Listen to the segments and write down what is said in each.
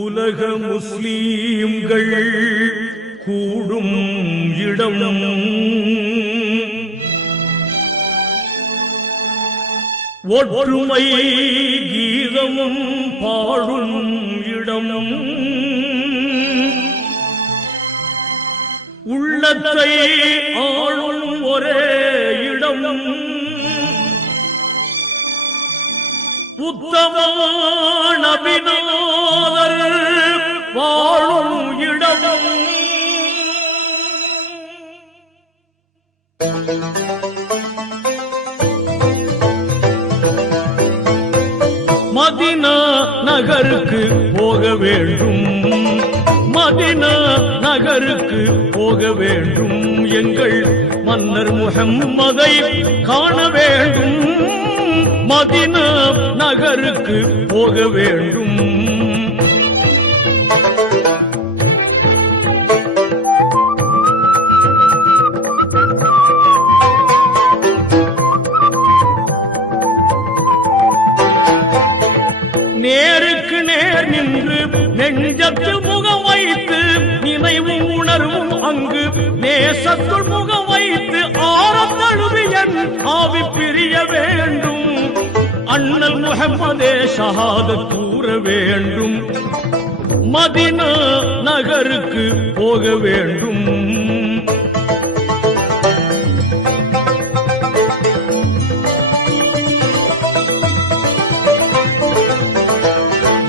உலக முஸ்லீம்கள் கூடும் இடம் ஒற்றுமை கீதமும் பாடும் இடம் உள்ளத்தை ஆளும் ஒரே இடம் உத்தம நபிநாதர் வாழும் இடம் மதீனா நகருக்கு போக வேண்டும், மதீனா நகருக்கு போக வேண்டும், எங்கள் மன்னர் முஹம்மதை காண வேண்டும், மதீனா நகருக்கு போக வேண்டும். நேருக்கு நேர் நின்று நெஞ்சத்தில் முகம் வைத்து நினைவும் உணர்வும் அங்கு நேசத்துள் முகம் வைத்து ஆரத்தழுவியன் ஆவி பிரிய வேண்டும், அண்ணல் முஹம்மதே ஷஹாதத் கூற வேண்டும், மதீனா நகருக்கு போக வேண்டும்.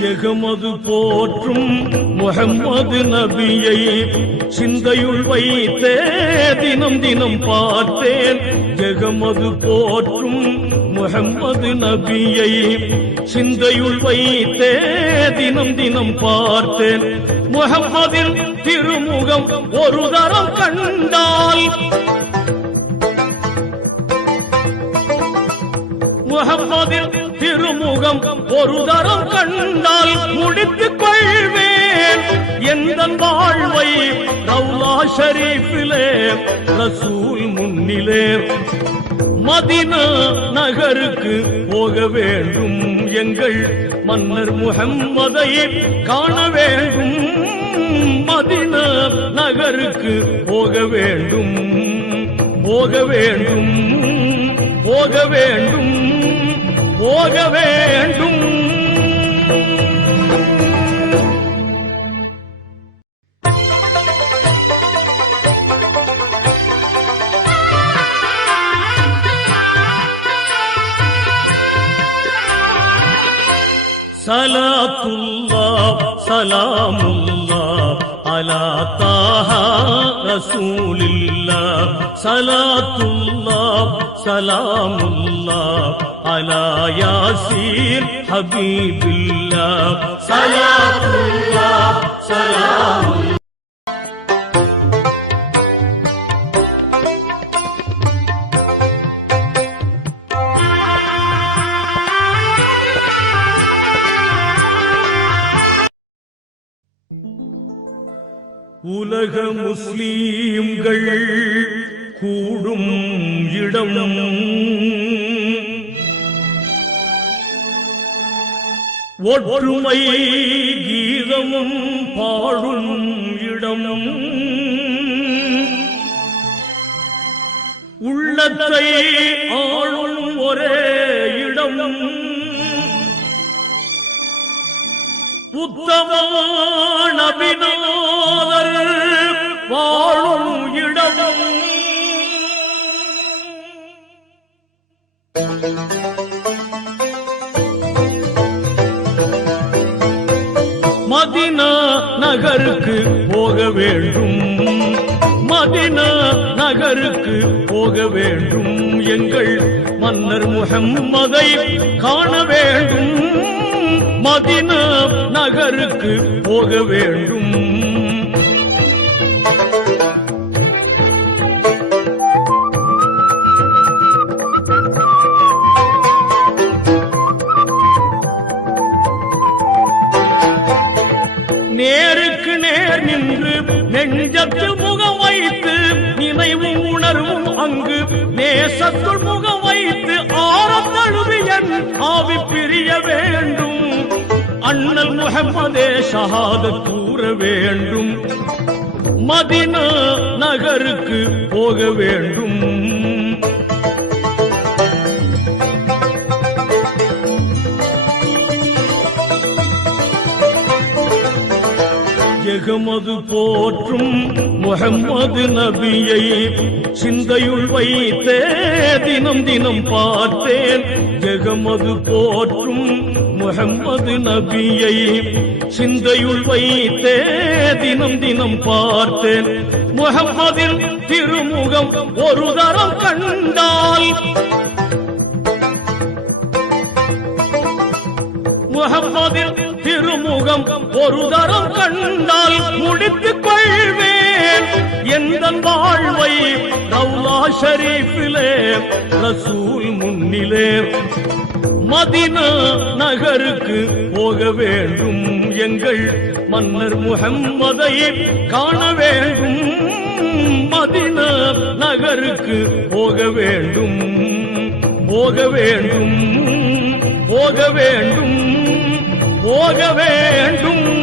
ஜெகமது போற்றும் முஹம்மது நபியை சிந்தையுள் வைத்தே தினம் தினம் பார்த்தேன், ஜெகமது போற்றும் முஹம்மது நபியை சிந்தையுள் வைத்தே தினம் தினம் பார்த்தேன். முஹம்மதின் திருமுகம் ஒரு தரம் கண்டால், முஹம்மதின் திருமுகம் ஒரு தரம் கண்டால் முடித்துக் கொள்வேன் எந்த வாழ்வை ரவுலா ஷரீஃபிலே ரசூல் முன்னிலே. மதீனா நகருக்கு போக வேண்டும், எங்கள் மன்னர் முஹம்மதை காண வேண்டும், மதீனா நகருக்கு போக வேண்டும், போக வேண்டும், போக வேண்டும், போக வேண்டும். சலாத்துல்லாஹ் சலாமுல்லாஹ் அலா தாஹா ரசூலில்லாஹ், சலாத்துல்லாஹ் சலாமுல்லாஹ் அலா யாசீன் ஹபீபில்லாஹ், சலாத்துல்லாஹ் சலாமுல்லாஹ். உலக முஸ்லீம்கள் கூடும் இடம் ஒற்றுமை கீதமும் பாடும் இடம் உள்ளத்தை ஆளும் ஒரே இடம் உத்தம நபிநாதர் வாழும் இடம் மதீனா நகருக்கு போக வேண்டும், மதீனா நகருக்கு போக வேண்டும், எங்கள் மன்னர் முஹம்மதை காண வேண்டும், மதீனா நகருக்கு போக வேண்டும். நேருக்கு நேர் நின்று நெஞ்சத்தில் முகம் வைத்து நினைவும் உணர்வும் அங்கு நேசத்துள் முகம் வைத்து ஆரத்தழுவியன் ஆவி பிரிய வேண்டும், அண்ணல் முஹம்மதே ஷஹாதத் கூற வேண்டும். மதீனா நகருக்கு போக வேண்டும். எகமது போற்றும் முஹம்மது நபியை சிந்தையுள் வைத்தே தினம் தினம் பார்த்தேன். எகமது போற்றும் முஹம்மது நபியை சிந்தையுள் வைத்தே தினம் தினம் பார்த்தேன். முஹம்மதின் திருமுகம் ஒரு தரம் கண்டால், முஹம்மதின் திருமுகம் ஒரு தரம் கண்டால் முடித்துக் கொள்வேன் எந்த வாழ்வை ரவுலா ஷரீஃபிலே ரசூல் முன்னிலே. மதீனா நகருக்கு போக வேண்டும். எங்கள் மன்னர் முஹம்மதை காண வேண்டும். மதீனா நகருக்கு போக வேண்டும். போக வேண்டும். போக வேண்டும். போக வேண்டும்.